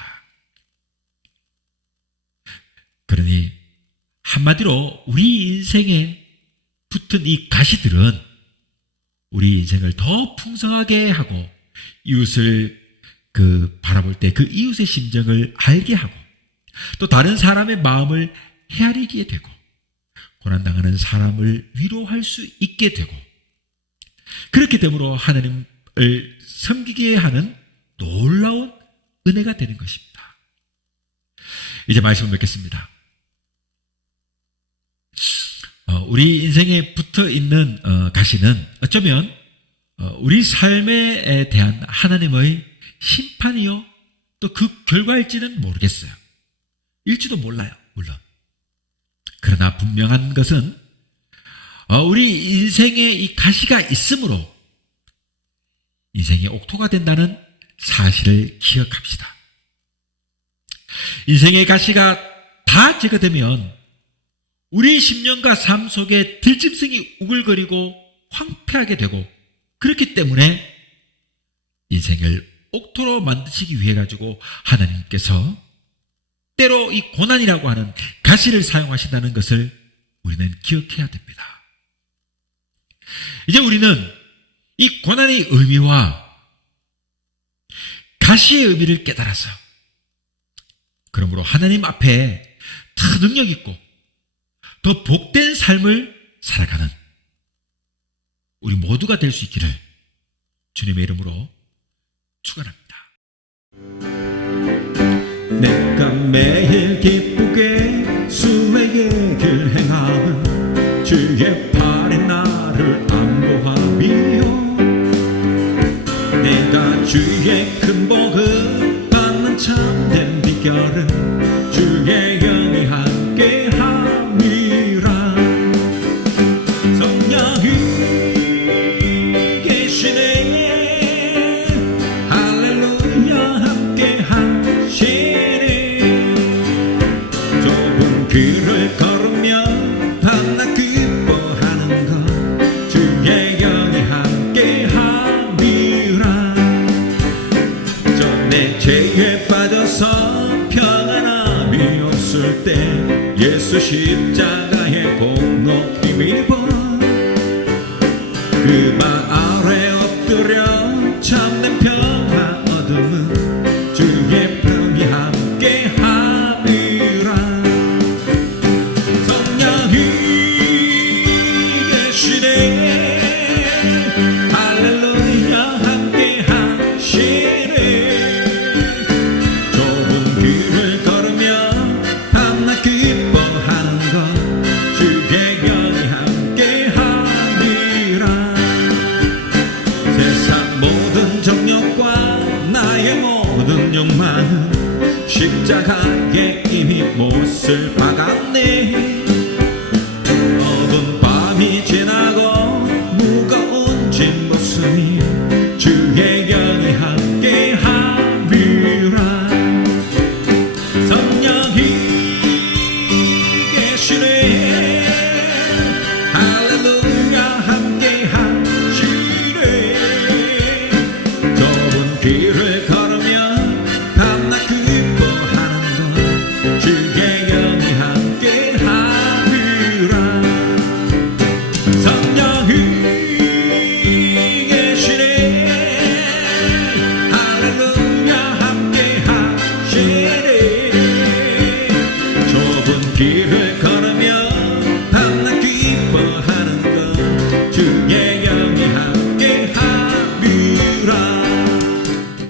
그러니 한마디로 우리 인생에 붙은 이 가시들은 우리 인생을 더 풍성하게 하고 이웃을 바라볼 때 그 이웃의 심정을 알게 하고 또 다른 사람의 마음을 헤아리게 되고 고난당하는 사람을 위로할 수 있게 되고 그렇게 됨으로 하나님을 섬기게 하는 놀라운 은혜가 되는 것입니다. 이제 말씀을 맺겠습니다. 우리 인생에 붙어있는 가시는 어쩌면 우리 삶에 대한 하나님의 심판이요 또 그 결과일지는 모르겠어요. 일지도 몰라요. 물론. 그러나 분명한 것은 우리 인생에 이 가시가 있으므로 인생의 옥토가 된다는 사실을 기억합시다. 인생의 가시가 다 제거되면 우리 심령과 삶 속에 들짐승이 우글거리고 황폐하게 되고 그렇기 때문에 인생을 옥토로 만드시기 위해 가지고 하나님께서 때로 이 고난이라고 하는 가시를 사용하신다는 것을 우리는 기억해야 됩니다. 이제 우리는 이 고난의 의미와 가시의 의미를 깨달아서 그러므로 하나님 앞에 더 능력 있고 더 복된 삶을 살아가는 우리 모두가 될 수 있기를 주님의 이름으로 축원합니다. 내가 매일 기쁘게 숨에게 주의 팔이 나를 안보하며 내가 주의 큰 복을 받는 참된 비결은 주의 영이 함께함이라. 성령이 계시네 할렐루야 함께하시네. 좁은 길을 걸으며 밤낮 기뻐하는 것 주의 영이 함께함이라. 전에 죄에 빠져서 평안함이 없을 때 예수 십자가에 공로 힘입어 그 발 아래 엎드려 참된 평화 얻음은 주의 평이 함께함이라. 성령이 계시네 할렐루야 함께하시네. 좁은 길을 걸으며 밤낮 기뻐하는 것 주의 영이 함께함이라. 세상 모든 정욕과 나의 모든 욕망은 십자가에